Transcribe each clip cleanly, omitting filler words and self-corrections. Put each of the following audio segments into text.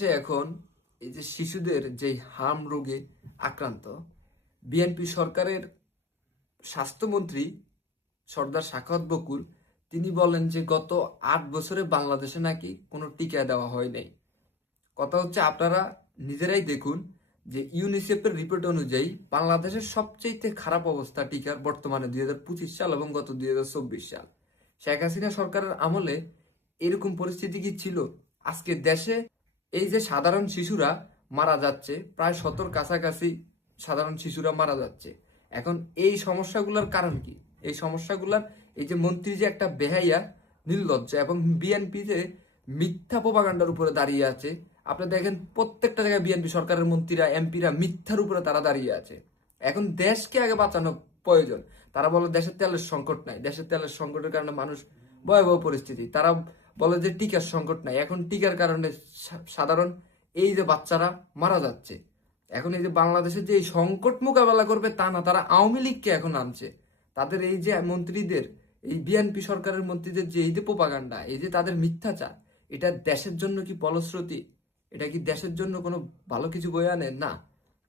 সে এখন এই যে শিশুদের যে হার্ম রোগে আক্রান্ত, বিএনপি সরকারের স্বাস্থ্যমন্ত্রী সর্দার সাখাওয়াত বকুল তিনি বলেন যে গত 8 বছরে বাংলাদেশে নাকি কোনো টিকা দেওয়া হয় নাই। কথা হচ্ছে আপনারা নিজেরাই দেখুন যে ইউনিসেফের রিপোর্ট অনুযায়ী বাংলাদেশের সবচেয়ে খারাপ অবস্থা টিকার বর্তমানে 2025 সাল এবং গত 2024 সাল। শেখ হাসিনা সরকারের আমলে এরকম পরিস্থিতি কি ছিল? আজকে দেশে এই যে সাধারণ শিশুরা মারা যাচ্ছে, প্রায় 70 কাছাকাছি সাধারণ শিশুরা মারা যাচ্ছে। এখন এই সমস্যাগুলোর কারণ কি? এই সমস্যাগুলোর এই যে মন্ত্রী যে একটা বেহাইয়া, নির্লজ্জ এবং বিএনপি যে মিথ্যা প্রোপাগান্ডার উপরে দাঁড়িয়ে আছে। আপনি দেখেন প্রত্যেকটা জায়গায় বিএনপি সরকারের মন্ত্রীরা, এমপিরা মিথ্যার উপরে তারা দাঁড়িয়ে আছে। এখন দেশকে আগে বাঁচানো প্রয়োজন। তারা বলে দেশের তেলের সংকট নাই, দেশের তেলের সংকটের কারণে মানুষ ভয়াবহ পরিস্থিতি। তারা বলে যে টিকার সংকট নাই, এখন টিকার কারণে সাধারণ এই যে বাচ্চারা মারা যাচ্ছে। এখন এই যে বাংলাদেশের যে এই সংকট মোকাবেলা করবে তা না, তারা আওয়ামী লীগকে এখন আনছে। তাদের এই যে মন্ত্রীদের, এই বিএনপি সরকারের মন্ত্রীদের যে এই যে প্রোপাগান্ডা, এই যে তাদের মিথ্যাচার, এটা দেশের জন্য কি ফলশ্রুতি? এটা কি দেশের জন্য কোনো ভালো কিছু বয়ে আনে? না।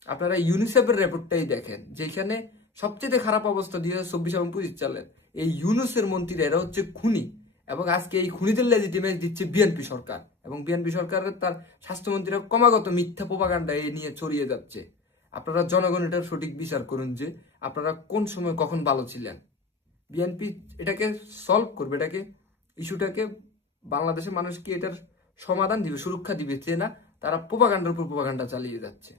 আপনারা ইউনিসেফের রিপোর্টটাই দেখেন, যেখানে সবচেয়ে খারাপ অবস্থা 2024 এবং 25 সালের এই ইউনুসের মন্ত্রীরা এরা হচ্ছে খুনি, এবং আজকে এই খুনিদের লেজিটিমেট দিচ্ছে বিএনপি সরকার, এবং বিএনপি সরকারের তার স্বাস্থ্যমন্ত্রীরা ক্রমাগত মিথ্যা প্রোপাগান্ডা এই নিয়ে ছড়িয়ে যাচ্ছে। আপনারা জনগণ এটার সঠিক বিচার করুন যে আপনারা কোন সময় কখন ভালো ছিলেন। বিএনপি এটাকে সলভ করবে, এটাকে ইস্যুটাকে বাংলাদেশের মানুষকে এটার সমাধান দিবে, সুরক্ষা দিবে, যে না তারা প্রোপাগান্ডার উপর প্রোপাগান্ডা চালিয়ে যাচ্ছে।